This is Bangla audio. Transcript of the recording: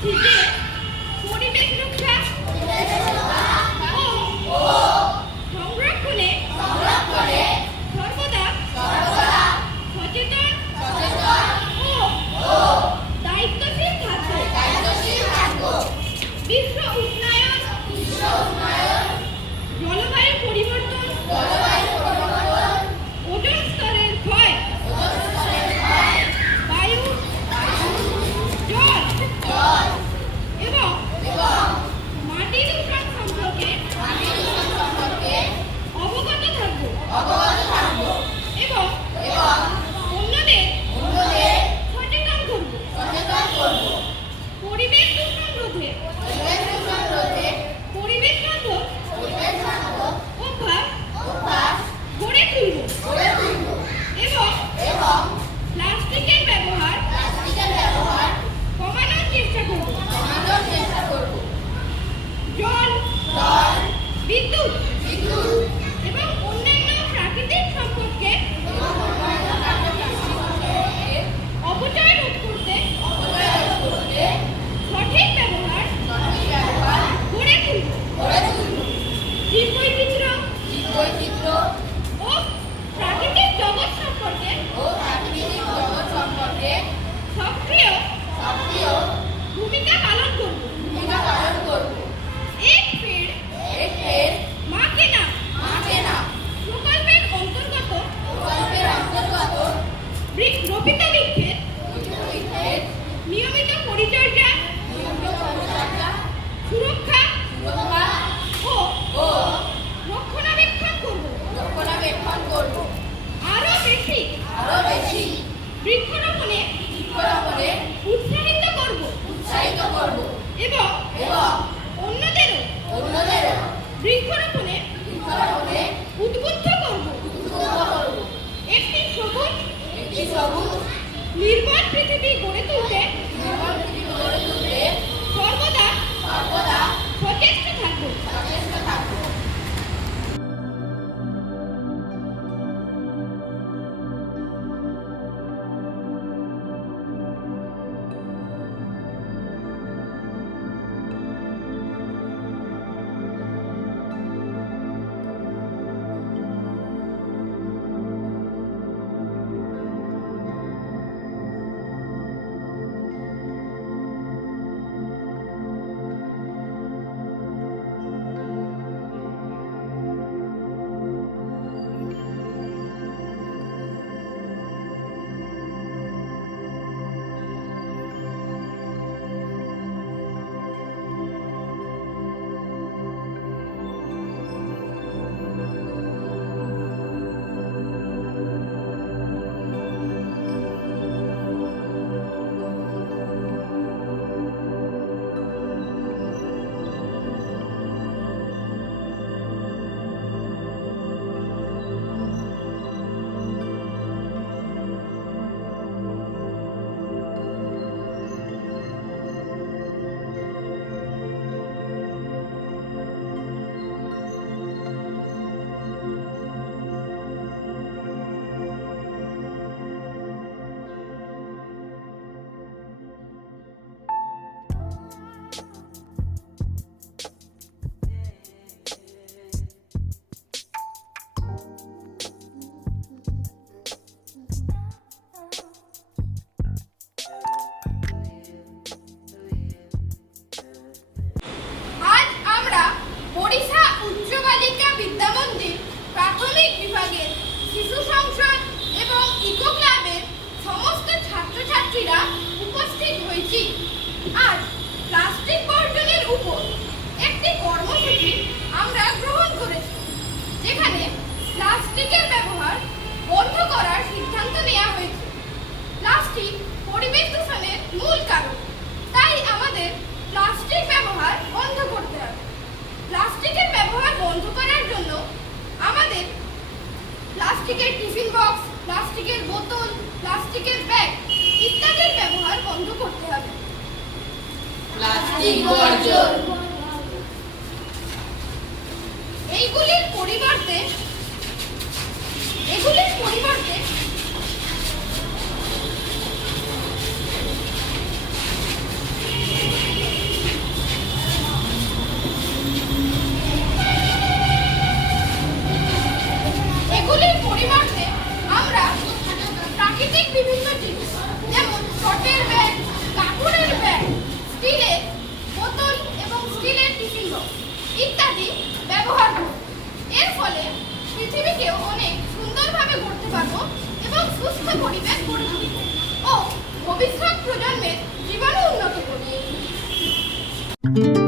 করছি যে পরিবেশ রক্ষা ও সংরক্ষণে সর্বদা সচেতন ও দায়িত্বশীল থাকব। বিশ্ব উষ্ণায়ন, জলবায়ু পরিবর্তন, ওজোন স্তরের ক্ষয়, বায়ু, জল এবং মাটি দূষণ সম্পর্কে অবগত থাকব এবং অন্যদের সচেতন করব। পরিবেশ দূষণ রোধে পরিবেশ বান্ধব অভ্যাস গড়ে তুলব এবং প্লাস্টিকের ব্যবহার কমানোর চেষ্টা করব। জল, বিদ্যুৎ এবং অন্যান্য প্রাকৃতিক সম্পদকে অপচয় রোধ করতে সঠিক ব্যবহার গড়ে তুলব। জীববৈচিত্র্য ও প্রাকৃতিক জগৎ সম্পর্কে সক্রিয় ভূমিকা পালন করব। এক পেড় মা কে নাম প্রকল্পের অন্তর্গত রোপিত বৃক্ষের নিয়মিত পরিচর্যা, সুরক্ষা ও রক্ষণাবেক্ষণ করব। আরো বেশি বৃক্ষরোপণে উৎসাহিত করব এবং অন্যদেরও বৃক্ষরোপণে উদ্বুদ্ধ করব। একটি সবুজ নির্মল পৃথিবী গড়ে তুলতে সর্বদা সচেষ্ট থাকব। প্লাস্টিকের টিফিন বক্স, প্লাস্টিকের বোতল, প্লাস্টিকের ব্যাগ ইত্যাদির ব্যবহার বন্ধ করতে হবে। প্লাস্টিক বর্জন। এগুলির পরিবর্তে করুন।